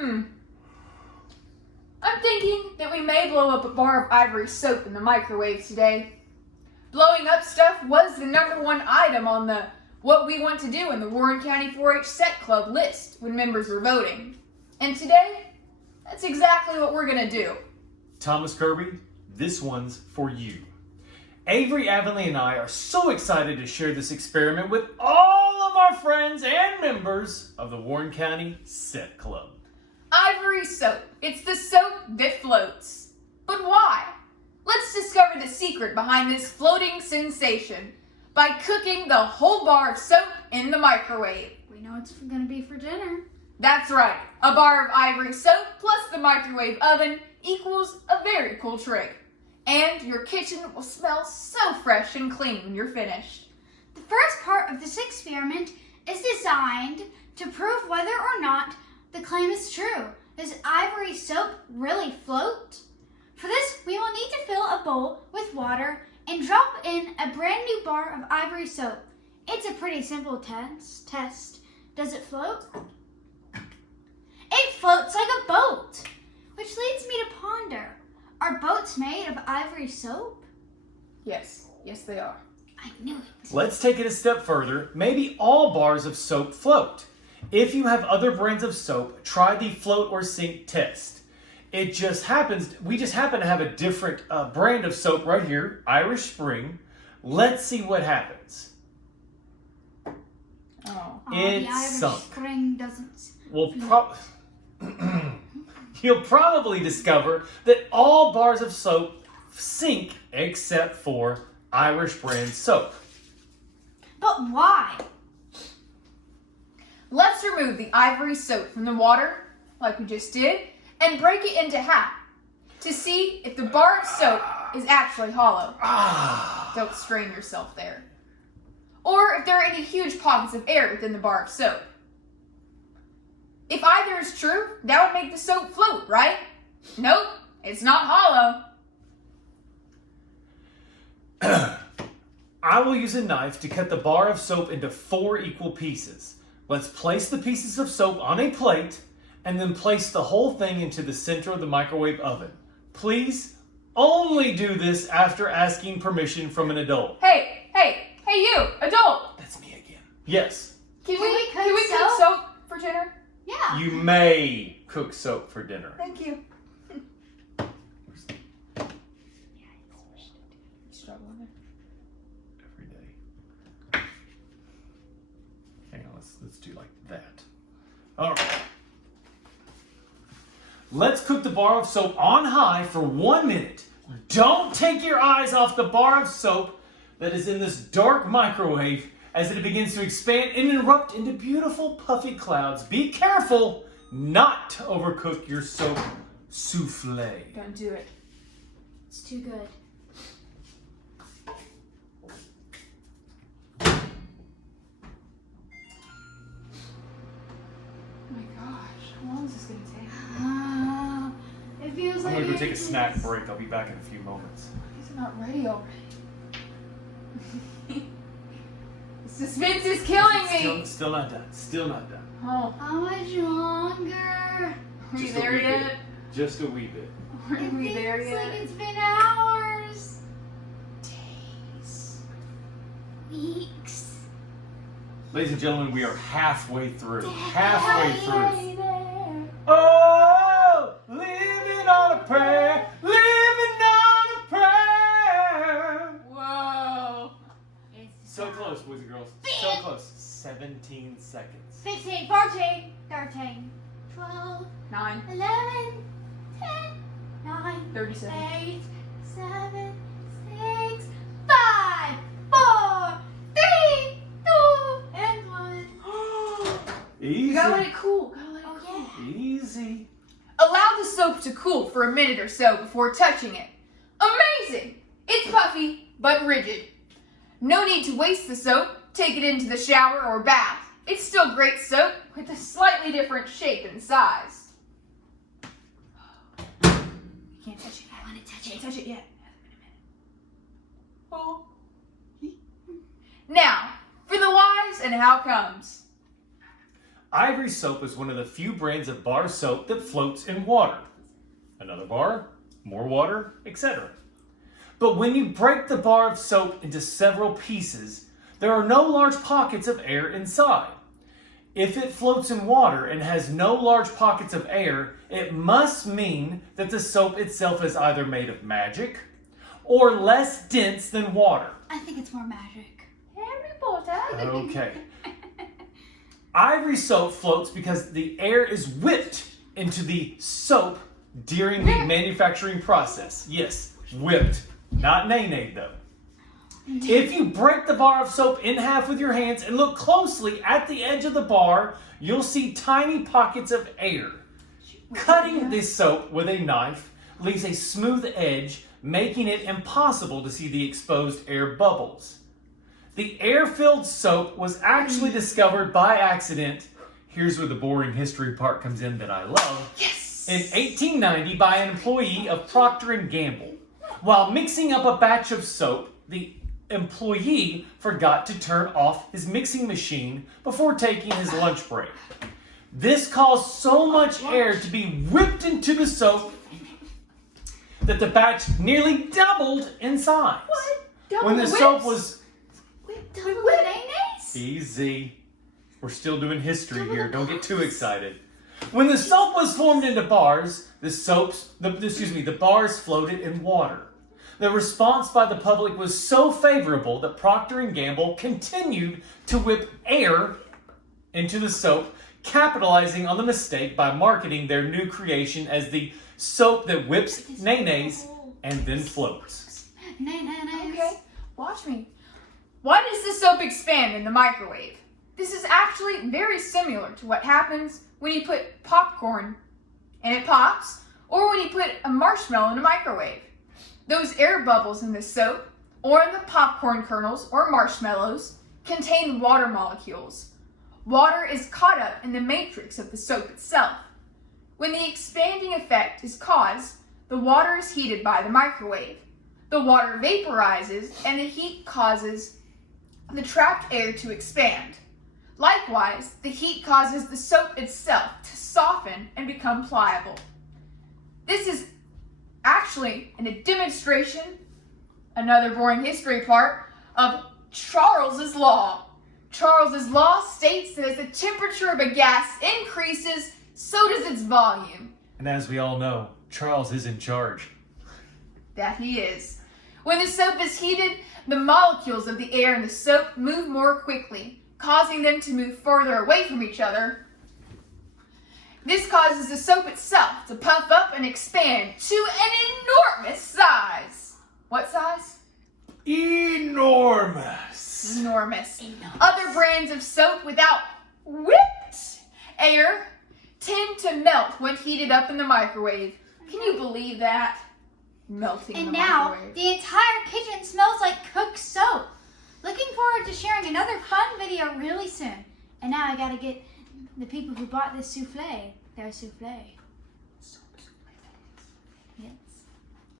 I'm thinking that we may blow up a bar of Ivory Soap in the microwave today. Blowing up stuff was the #1 item on the what we want to do in the Warren County 4-H Set Club list when members were voting. And today, that's exactly what we're going to do. Thomas Kirby, this one's for you. Avery, Avenley, and I are so excited to share this experiment with all of our friends and members of the Warren County Set Club. Ivory Soap. It's the soap that floats. But why? Let's discover the secret behind this floating sensation by cooking the whole bar of soap in the microwave. We know it's going to be for dinner. That's right. A bar of Ivory Soap plus the microwave oven equals a very cool trick. And your kitchen will smell so fresh and clean when you're finished. The first part of this experiment is designed to prove whether or not the claim is true. Does Ivory Soap really float? For this, we will need to fill a bowl with water and drop in a brand new bar of Ivory Soap. It's a pretty simple test. Does it float? It floats like a boat, which leads me to ponder. Are boats made of Ivory Soap? Yes they are. I knew it. Let's take it a step further. Maybe all bars of soap float. If you have other brands of soap, try the float or sink test. We just happen to have a different brand of soap right here, Irish Spring. Let's see what happens. Oh. It the Irish sunk. Spring doesn't. You'll probably discover that all bars of soap sink except for Irish brand soap. But why? Let's remove the Ivory Soap from the water, like we just did, and break it into half to see if the bar of soap is actually hollow. Don't strain yourself there. Or if there are any huge pockets of air within the bar of soap. If either is true, that would make the soap float, right? Nope, it's not hollow. I will use a knife to cut the bar of soap into 4 equal pieces. Let's place the pieces of soap on a plate and then place the whole thing into the center of the microwave oven. Please only do this after asking permission from an adult. Hey, you, adult. That's me again. Yes. Can we cook soap for dinner? Yeah. You may cook soap for dinner. Thank you. Struggling there. Every day. Hang on, let's do like that. All right. Let's cook the bar of soap on high for 1 minute. Don't take your eyes off the bar of soap that is in this dark microwave as it begins to expand and erupt into beautiful puffy clouds. Be careful not to overcook your soap soufflé. Don't do it. It's too good. Oh my gosh, how long is this going to take? It feels I'm like going to go take a snack break. I'll be back in a few moments. These are not ready already. The suspense is killing me. Still not done. Still not done. Oh, How much longer? are we Just a there wee yet? bit. Just a wee bit. Are we there Feels yet? like it's been hours. Days. Weeks. Ladies and gentlemen, we are halfway through. Halfway through. Halfway there. Oh, living on a prayer. Living on a prayer. Whoa. So close, boys and girls. So close. 17 seconds. 15, 14, 13, 12, 9, 11, 10, 9, 37. 8, 7, 6, 5, 4, 3, 2, and 1. Easy. You gotta let it cool. Oh, yeah. Easy. Allow the soap to cool for a minute or so before touching it. Amazing! It's puffy, but rigid. No need to waste the soap. Take it into the shower or bath. It's still great soap with a slightly different shape and size. You can't touch it. I want to touch Can't it. touch it yet. Oh. Now, for the whys and how comes. Ivory Soap is one of the few brands of bar soap that floats in water. Another bar, more water, etc. But when you break the bar of soap into several pieces, there are no large pockets of air inside. If it floats in water and has no large pockets of air, it must mean that the soap itself is either made of magic or less dense than water. I think it's more magic. Harry Potter. Okay. Ivory soap floats because the air is whipped into the soap during the manufacturing process. Yes, whipped. Not nay-nay though. If you break the bar of soap in half with your hands and look closely at the edge of the bar, you'll see tiny pockets of air. Cutting this soap with a knife leaves a smooth edge, making it impossible to see the exposed air bubbles. The air-filled soap was actually discovered by accident. Here's where the boring history part comes in that I love. Yes! In 1890 by an employee of Procter & Gamble. While mixing up a batch of soap, the employee forgot to turn off his mixing machine before taking his lunch break. This caused so much air to be whipped into the soap that the batch nearly doubled in size. What? When the soap was... Double the mayonnaise? Easy. We're still doing history here. Don't get too excited. When the soap was formed into bars, the bars floated in water. The response by the public was so favorable that Procter & Gamble continued to whip air into the soap, capitalizing on the mistake by marketing their new creation as the soap that whips nay-nays and then floats. Nay-nays. Okay, watch me. Why does the soap expand in the microwave? This is actually very similar to what happens when you put popcorn and it pops, or when you put a marshmallow in a microwave. Those air bubbles in the soap, or in the popcorn kernels or marshmallows, contain water molecules. Water is caught up in the matrix of the soap itself. When the expanding effect is caused, the water is heated by the microwave. The water vaporizes, and the heat causes the trapped air to expand. Likewise, the heat causes the soap itself to soften and become pliable. This is actually a demonstration, another boring history part, of Charles's law. Charles's law states that as the temperature of a gas increases, so does its volume. And as we all know, Charles is in charge. That he is. When the soap is heated, the molecules of the air in the soap move more quickly, causing them to move further away from each other. This causes the soap itself to puff up and expand to an enormous size. What size? Enormous. Enormous. Other brands of soap without whipped air tend to melt when heated up in the microwave. Can you believe that? Melting in And the now, microwave. the entire kitchen smells like cooked soap. Looking forward to sharing another fun video really soon. And now I gotta get the people who bought this souffle their souffle.